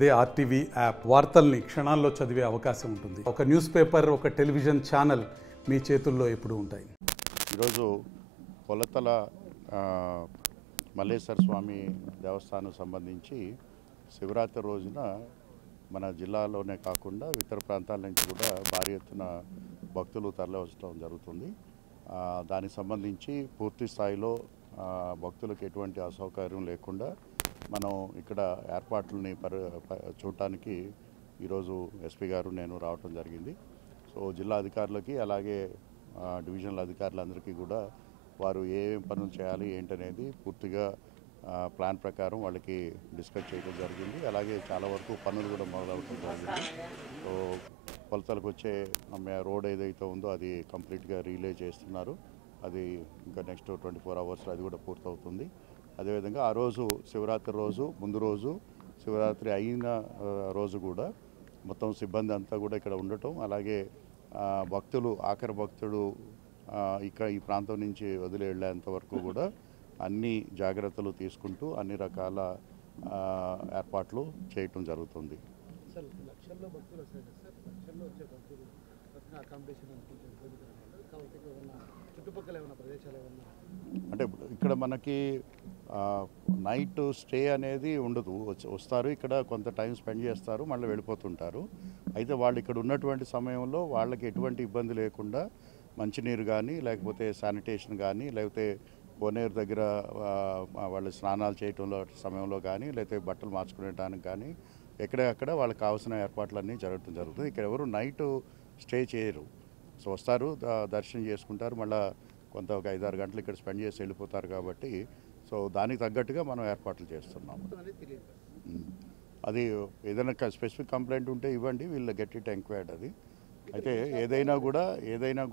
అదే RTV app వార్తల్ని క్షణాల్లో చదివే అవకాశం ఉంటుంది. ఒక న్యూస్ పేపర్, ఒక టెలివిజన్ ఛానల్ మీ చేతుల్లో ఎప్పుడూ ఉంటాయి. ఈరోజు కొలతల మల్లేశ్వర స్వామి దేవస్థానం సంబంధించి శివరాత్రి రోజున మన జిల్లాలోనే కాకుండా ఇతర ప్రాంతాల నుంచి కూడా భారీ ఎత్తున భక్తులు తరలివచ్చడం జరుగుతుంది. దానికి సంబంధించి పూర్తి స్థాయిలో భక్తులకు ఎటువంటి అసౌకర్యం లేకుండా మనం ఇక్కడ ఏర్పాట్లని చూడటానికి ఈరోజు ఎస్పీ గారు నేను రావటం జరిగింది. సో జిల్లా అధికారులకి అలాగే డివిజనల్ అధికారులందరికీ కూడా వారు ఏ పనులు చేయాలి ఏంటనేది పూర్తిగా ప్లాన్ ప్రకారం వాళ్ళకి డిస్కస్ చేయడం జరిగింది. అలాగే చాలా వరకు పనులు కూడా మొదలవడం జరిగింది. సో కొలతలకు వచ్చే రోడ్ ఏదైతే ఉందో అది కంప్లీట్గా రీలే చేస్తున్నారు. అది ఇంకా నెక్స్ట్ 24 అవర్స్లో అది కూడా పూర్తవుతుంది. అదేవిధంగా ఆ రోజు శివరాత్రి రోజు ముందు రోజు శివరాత్రి అయిన రోజు కూడా మొత్తం సిబ్బంది అంతా కూడా ఇక్కడ ఉండటం, అలాగే భక్తులు ఆఖరి భక్తుడు ఇక్కడ ఈ ప్రాంతం నుంచి వదిలి వెళ్ళేంత వరకు కూడా అన్ని జాగ్రత్తలు తీసుకుంటూ అన్ని రకాల ఏర్పాట్లు చేయటం జరుగుతుంది. అంటే ఇక్కడ మనకి నైట్ స్టే అనేది ఉండదు. వస్తారు, ఇక్కడ కొంత టైం స్పెండ్ చేస్తారు, మళ్ళీ వెళ్ళిపోతుంటారు. అయితే వాళ్ళు ఇక్కడ ఉన్నటువంటి సమయంలో వాళ్ళకి ఎటువంటి ఇబ్బంది లేకుండా మంచినీరు కానీ, లేకపోతే శానిటేషన్ కానీ, లేకపోతే కోనేరు దగ్గర వాళ్ళు స్నానాలు చేయటంలో సమయంలో కానీ, లేకపోతే బట్టలు మార్చుకునేటానికి కానీ ఎక్కడెక్కడ వాళ్ళకి కావాల్సిన ఏర్పాట్లన్నీ జరగటం జరుగుతుంది. ఇక్కడ ఎవరు నైట్ స్టే చేయరు. సో వస్తారు, దర్శనం చేసుకుంటారు, మళ్ళీ కొంత ఒక 5-6 గంటలు ఇక్కడ స్పెండ్ చేసి వెళ్ళిపోతారు. కాబట్టి సో దానికి తగ్గట్టుగా మనం ఏర్పాట్లు చేస్తున్నాము. అది ఏదైనా స్పెసిఫిక్ కంప్లైంట్ ఉంటే ఇవ్వండి, వీళ్ళు గెట్ ఇట్ ఎంక్వైర్డ్. అది అయితే ఏదైనా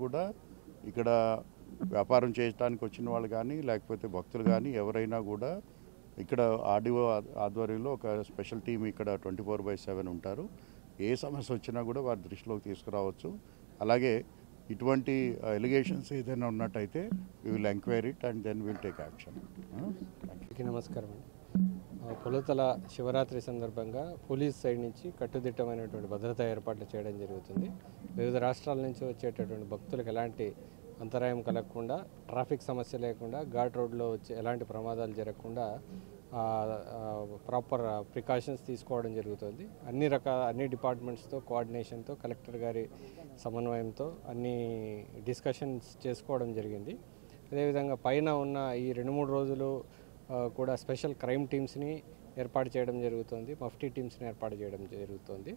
కూడా ఇక్కడ వ్యాపారం చేయడానికి వచ్చిన వాళ్ళు కానీ, లేకపోతే భక్తులు కానీ ఎవరైనా కూడా ఇక్కడ ఆర్డీఓ ఆధ్వర్యంలో ఒక స్పెషల్ టీం ఇక్కడ 24/7 ఉంటారు. ఏ సమస్య వచ్చినా కూడా వారి దృష్టిలోకి తీసుకురావచ్చు. అలాగే ఇటువంటి ఎలిగేషన్స్ ఏదైనా ఉన్నట్టయితే we will enquiry it and then will take action. నమస్కారం అండి. కొలతల శివరాత్రి సందర్భంగా పోలీస్ సైడ్ నుంచి కట్టుదిట్టమైనటువంటి భద్రతా ఏర్పాట్లు చేయడం జరుగుతుంది. వివిధ రాష్ట్రాల నుంచి వచ్చేటటువంటి భక్తులకు ఎలాంటి అంతరాయం కలగకుండా, ట్రాఫిక్ సమస్య లేకుండా, ఘాట్ రోడ్లో వచ్చే ఎలాంటి ప్రమాదాలు జరగకుండా ప్రాపర్ ప్రికాషన్స్ తీసుకోవడం జరుగుతుంది. అన్ని డిపార్ట్మెంట్స్తో కోఆర్డినేషన్తో, కలెక్టర్ గారి సమన్వయంతో అన్ని డిస్కషన్స్ చేసుకోవడం జరిగింది. అదేవిధంగా పైన ఉన్న ఈ 2-3 రోజులు కూడా స్పెషల్ క్రైమ్ టీమ్స్ని ఏర్పాటు చేయడం జరుగుతుంది, మఫ్టీ టీమ్స్ని ఏర్పాటు చేయడం జరుగుతుంది.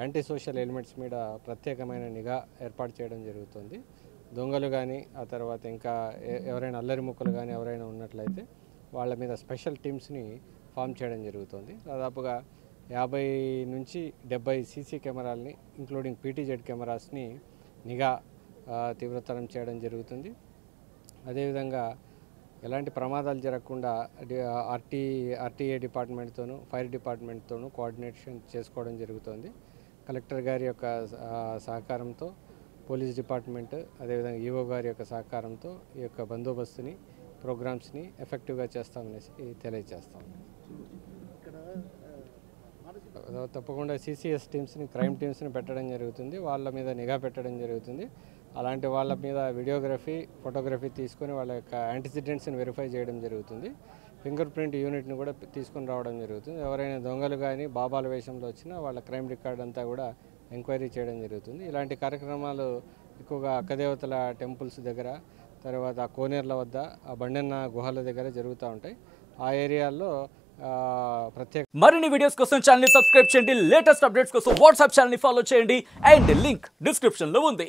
యాంటీ సోషల్ ఎలిమెంట్స్ మీద ప్రత్యేకమైన నిఘా ఏర్పాటు చేయడం జరుగుతుంది. దొంగలు కానీ, ఆ తర్వాత ఇంకా ఎవరైనా అల్లరి ముక్కలు కానీ ఎవరైనా ఉన్నట్లయితే వాళ్ళ మీద స్పెషల్ టీమ్స్ని ఫామ్ చేయడం జరుగుతుంది. దాదాపుగా 50 నుంచి 70 సీసీ కెమెరాలని ఇంక్లూడింగ్ పీటీజెడ్ కెమెరాస్ని నిఘా తీవ్రతరం చేయడం జరుగుతుంది. అదేవిధంగా ఎలాంటి ప్రమాదాలు జరగకుండా ఆర్టీఏ డిపార్ట్మెంట్తోనూ, ఫైర్ డిపార్ట్మెంట్తోనూ కోఆర్డినేషన్ చేసుకోవడం జరుగుతుంది. కలెక్టర్ గారి యొక్క సహకారంతో, పోలీస్ డిపార్ట్మెంట్, అదేవిధంగా ఈఓ గారి యొక్క సహకారంతో ఈ యొక్క బందోబస్తుని, ప్రోగ్రామ్స్ని ఎఫెక్టివ్గా చేస్తామనేసి తెలియజేస్తాం. తప్పకుండా సిసిఎస్ టీమ్స్ని, క్రైమ్ టీమ్స్ని పెట్టడం జరుగుతుంది. వాళ్ళ మీద నిఘా పెట్టడం జరుగుతుంది. అలాంటి వాళ్ళ మీద వీడియోగ్రఫీ, ఫోటోగ్రఫీ తీసుకొని వాళ్ళ యొక్క యాంటిసిడెంట్స్ని వెరిఫై చేయడం జరుగుతుంది. ఫింగర్ ప్రింట్ యూనిట్ని కూడా తీసుకొని రావడం జరుగుతుంది. ఎవరైనా దొంగలు కానీ బాబాల వేషంలో వచ్చినా వాళ్ళ క్రైమ్ రికార్డ్ అంతా కూడా ఎంక్వైరీ చేయడం జరుగుతుంది. ఇలాంటి కార్యక్రమాలు ఎక్కువగా అక్కదేవతల టెంపుల్స్ దగ్గర, తర్వాత కోనేర్ల వద్ద, ఆ బండన్న గుహల దగ్గర జరుగుతూ ఉంటాయి. ఆ ఏరియాల్లో ప్రత్యేక మరిన్ని వీడియోస్ కోసం ఛానల్ ని సబ్స్క్రైబ్ చేయండి. లేటెస్ట్ అప్డేట్స్ కోసం వాట్సాప్ ఛానల్ ని ఫాలో చేయండి. అండ్ లింక్ డిస్క్రిప్షన్ లో ఉంది.